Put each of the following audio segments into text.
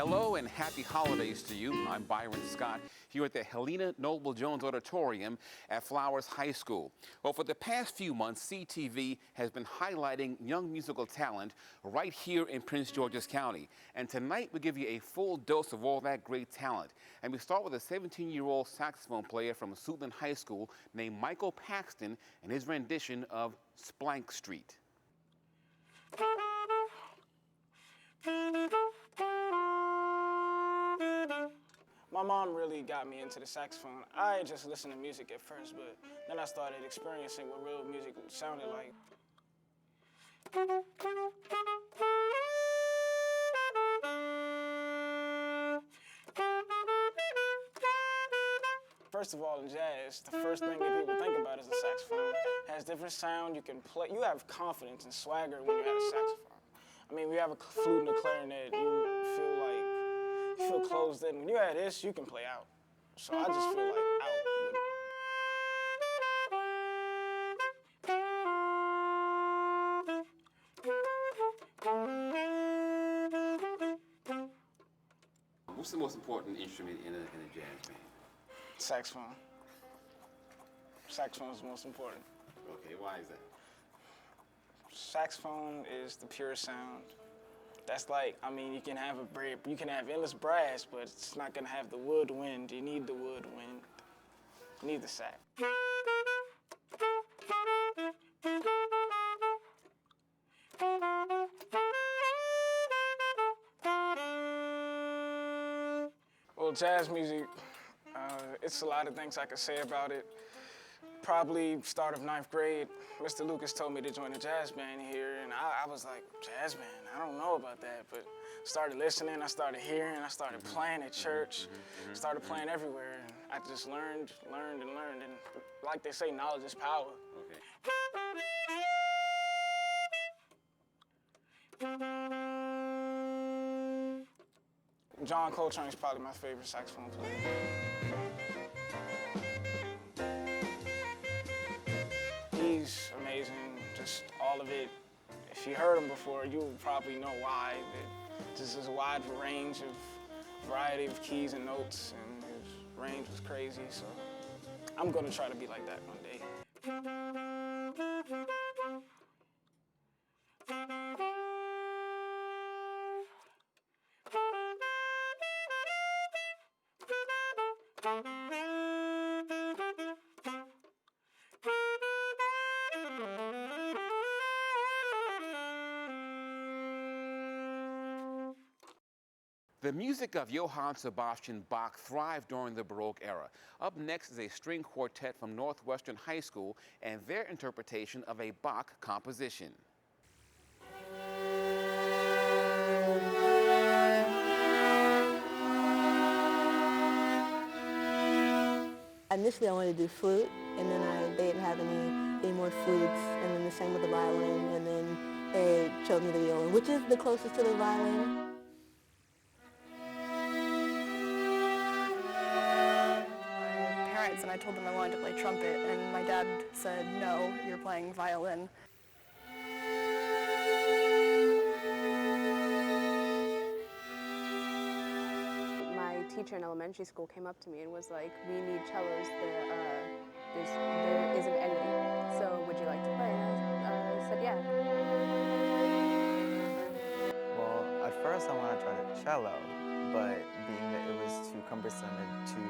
Hello and happy holidays to you. I'm Byron Scott here at the Helena Noble Jones Auditorium at Flowers High School. Well, for the past few months, CTV has been highlighting young musical talent right here in Prince George's County. And tonight we give you a full dose of all that great talent. And we start with a 17-year-old saxophone player from Suitland High School named Michael Paxton and his rendition of Splank Street. My mom really got me into the saxophone. I just listened to music at first, but then I started experiencing what real music sounded like. First of all, in jazz, the first thing that people think about is the saxophone. It has different sound, you can play, you have confidence and swagger when you have a saxophone. I mean, we have a flute and a clarinet, you feel closed in. When you have this, you can play out. So I just feel like out with it. What's the most important instrument in a jazz band? Saxophone. Saxophone is the most important. Okay, why is that? Saxophone is the pure sound. That's like, I mean, you can have endless brass, but it's not gonna have the woodwind. You need the woodwind. You need the sax. Well, jazz music, it's a lot of things I could say about it. Probably start of 9th grade, Mr. Lucas told me to join a jazz band here, and I was like, jazz band? I don't know about that, but started listening, I started hearing, I started playing at church, started playing everywhere, and I just learned, and like they say, knowledge is power. Okay. John Coltrane is probably my favorite saxophone player. He's amazing, just all of it. If you heard him before, you would probably know why. Just his wide range of variety of keys and notes, and his range was crazy, so I'm gonna try to be like that one day. The music of Johann Sebastian Bach thrived during the Baroque era. Up next is a string quartet from Northwestern High School and their interpretation of a Bach composition. Initially, I wanted to do flute, and then they didn't have any more flutes, and then the same with the violin, and then they showed me the violin, which is the closest to the violin. And I told them I wanted to play trumpet, and my dad said, no, you're playing violin. My teacher in elementary school came up to me and was like, we need cellos, there isn't any, so would you like to play? And I said, yeah. Well, at first I wanted to try the cello, but being that it was too cumbersome and too,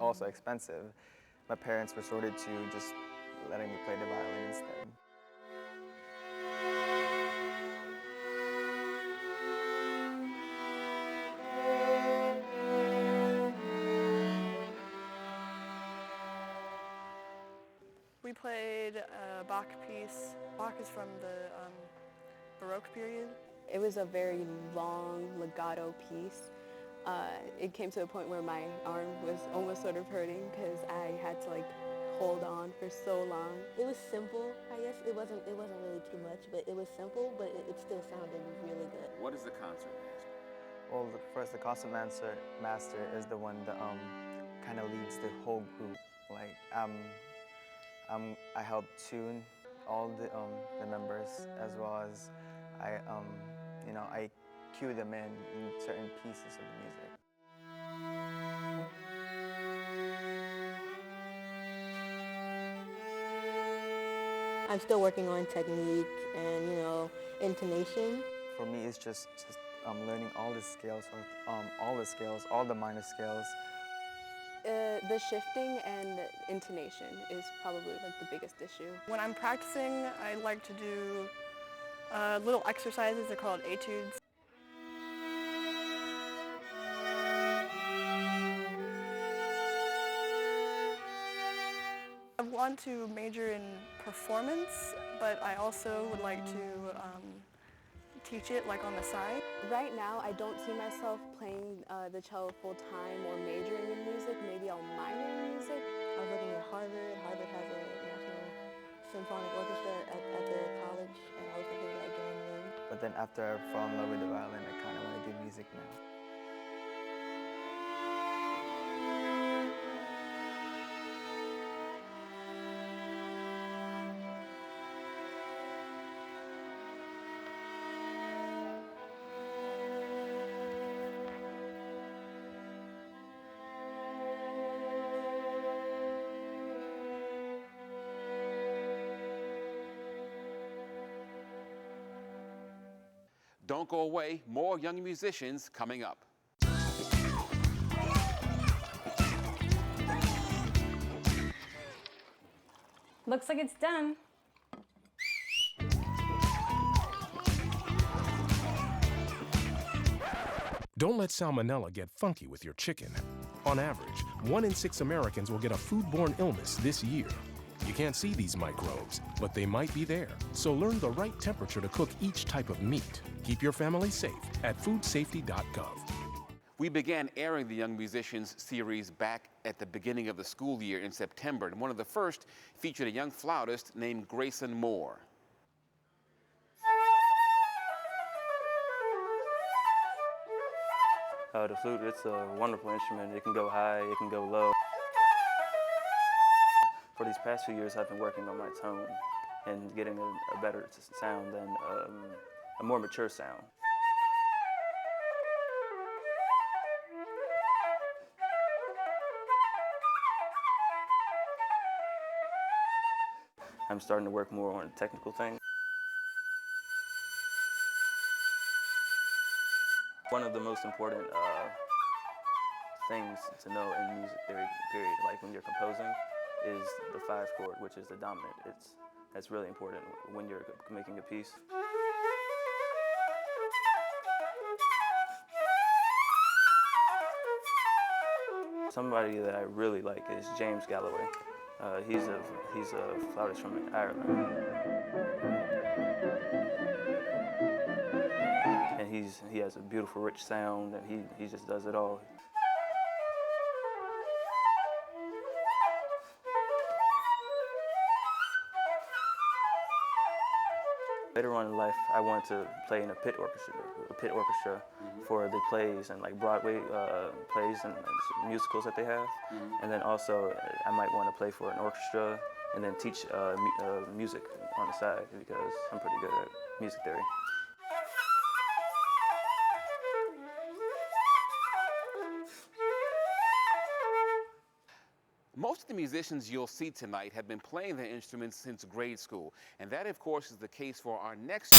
also expensive, my parents resorted to just letting me play the violin instead. We played a Bach piece. Bach is from the Baroque period. It was a very long legato piece. It came to a point where my arm was almost sort of hurting because I had to hold on for so long. It was simple, I guess. It wasn't really too much, but it was simple, but it still sounded really good. What is the concert master? Well, first the concert master is the one that kind of leads the whole group. I help tune all the members, as well as I cue them in certain pieces of the music. I'm still working on technique and, intonation. For me, it's just learning all the scales, all the minor scales. The shifting and intonation is probably like the biggest issue. When I'm practicing, I like to do little exercises. They're called etudes. I want to major in performance, but I also would like to teach it like on the side. Right now, I don't see myself playing the cello full time or majoring in music. Maybe I'll minor in music. I was looking at Harvard. Harvard has a national symphonic orchestra at their college, and I was thinking about joining them. But then after I fall in love with the violin, I kind of want to do music now. Don't go away, more young musicians coming up. Looks like it's done. Don't let salmonella get funky with your chicken. On average, 1 in 6 Americans will get a foodborne illness this year. You can't see these microbes, but they might be there. So learn the right temperature to cook each type of meat. Keep your family safe at foodsafety.gov. We began airing the Young Musicians series back at the beginning of the school year in September, and one of the first featured a young flautist named Grayson Moore. The flute, it's a wonderful instrument. It can go high, it can go low. For these past few years, I've been working on my tone and getting a better sound than a more mature sound. I'm starting to work more on technical things. One of the most important things to know in music theory, period, like when you're composing, is the 5 chord, which is the dominant. That's really important when you're making a piece. Somebody that I really like is James Galloway. He's a flautist from Ireland. And he has a beautiful, rich sound, and he just does it all. Later on in life, I wanted to play in a pit orchestra for the plays and like Broadway plays and musicals that they have. And then also, I might want to play for an orchestra and then teach music on the side because I'm pretty good at music theory. Most of the musicians you'll see tonight have been playing their instruments since grade school, and that, of course, is the case for our next